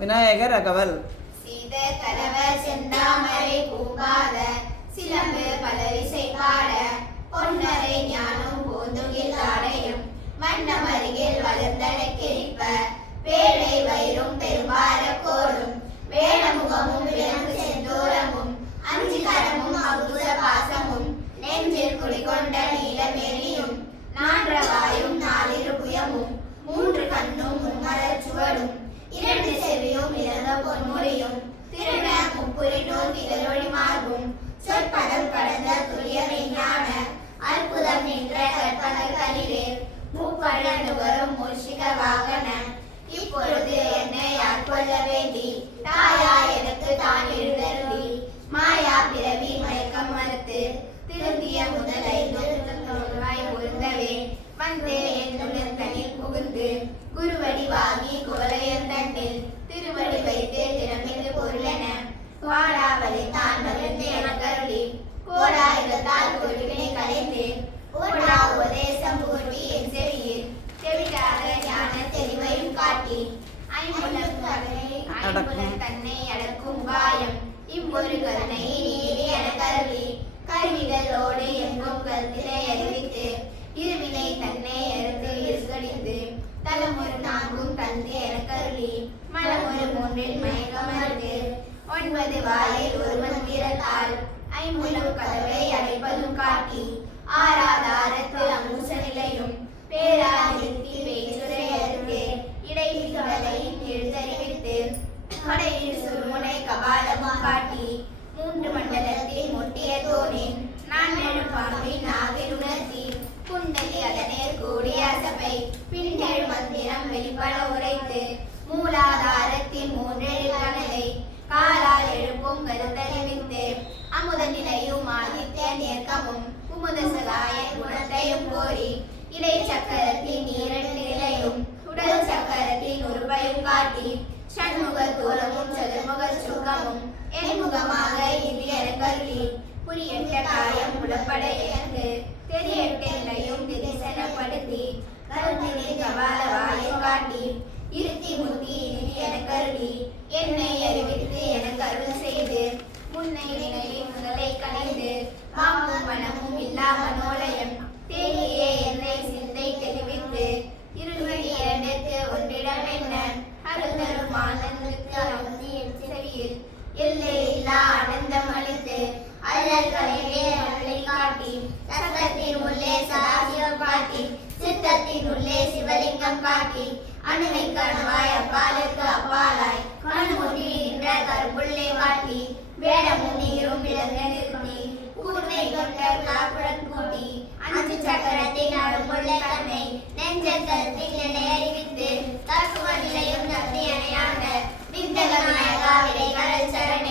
விநாயகர் அகவல். சீத கலவ செந்தாமரை பூபாத சிலம்பு பலவிசை பாட பொன்னரை ஞானம் பூந்துகில் ஆடையும் மன்னமருகில் வளர்ந்தடக்கிரிப்ப வேளை வயிறும் பெரும்பார கோடும் வேடமுகமும் விலங்கு செந்தூரமும் அஞ்சு கரமும் அபுத பாசமும் நெஞ்சில் குடிகொண்ட நீலமேனியும் நான்றவாயும் நாலிரு புயமும் மூன்று கண்ணும் மும்மலர் சுவடும் இரண்டு செவியும் இழந்த பொன்முறையும் திருட முப்புரி நூல் திகழொளி மார்பும் சொற்பதம் கடந்த துரிய விஞ்ஞான அற்புதம் நின்ற கற்பனைகளிலே முப்பழந்து வரும் மூஷிக வாகன இப்பொழுது என்னை ஆட்கொள்ள வேண்டி தாயா எனக்கு தான் எழுதருளி மாயா பிறவி மயக்கம் மறுத்து திருந்திய முதலை தொழுவாய் பொருந்தவே வந்து என்னுடன் தனில் புகுந்து குருவடி வாங்கி குவளையர் தண்டில் திருவடி வைத்து திறமிகு பொருளென வாடாவதை தான் மகிழ்ந்து எனக்கருளி கோடாயுதத்தால் குருவினை கலைந்து ஓடா உபதேசம் கூட்டி என் செவியில் செவிடாக ஞான தெளிவையும் காட்டி ஐம்புலன் தன்னை அடக்கும் உபாயம் இவ்வொரு கருணை நீதி எனக்கருளி கருவிகளோடு எங்கும் கருத்தினை அறிவித்து இருவினை தன்னை அறுத்து இருகடித்து தலமொரு நான்கும் தந்து எனக்கருளி மலமொரு மூன்றில் மயக்கமர்ந்து 9 வாயில் ஒரு மந்திரத்தால் ஐம்புலம் கதவை அடைப்பதும் காட்டி ஆராதாரத்து அமுச நிலையும் பேராதிருத்தி வேற்றுரை அறுத்து இடைவிகளையும் எழுத்தறிவித்து கடையில் சுருமுனை கபாலமும் காட்டி 3 மண்டலத்தில் முட்டிய தோனின் நான் எழுப்பாம்பின் நாவில் உணர்த்தி குண்டலி அதனேர் கூடிய சபை பின்னெழு மந்திரம் வெளிப்பட உரைத்து மூலாதாரத்தின் 3 கணலை காலால் எழுப்பும் கருத்தறிவித்து அமுத நிலையும் ஆதித்ய நேர்க்கமும் குமுத சகாய குணத்தையும் கோரி இடை சக்கரத்தின் 2 நிலையும் உடல் சக்கரத்தின் உருவையும் காட்டி ஷண்முக தூலமும் சதுர்முக சுகமும் எண்முகமாக இது எனக்கருளி புரியட்ட காயம் புலப்பட எனக்கு தெரியட்ட நிலையும் திரிசனப்படுத்தி கருத்தினை கபால வாயை காட்டி இருத்தி முத்தி இது எனக்கருளி என்னை அறிவித்து எனக்கு அருள் செய்து முன்னை நினைவின் முதலை கலைந்து பாம்பும் வனமும் இல்லா மனோலயம் தேடியே என்னை சிந்தை தெரிவித்து இருவழி 2க்கு ஒன்றிடம் என்ன அருள் தரும் ஆனந்தத்துக்கு அருந்தி என் செவியில் எல்லை இல்லா ஆனந்தம் அளித்து அல்லல்களிலே அருளை காட்டி சத்தத்தின் உள்ளே சதாசிவம் காட்டி சித்தத்தின் உள்ளே சிவலிங்கம் காட்டி அணுவை கணவாய் அப்பாலுக்கு அப்பாலாய் கண்முடி நின்ற கருப்புள்ளே காட்டி வேடமும் நீரும் விளங்க நிறுத்தி கூர்மை கொண்ட காப்புடன் கூட்டி 5 சக்கரத்தின் நடுமுள்ள தன்னை நெஞ்ச கருத்தில் என்னை அறிவித்து தத்துவ நிலையும் நந்தி அணையாண்ட வித்தக நாயகா விடை கடல் சரண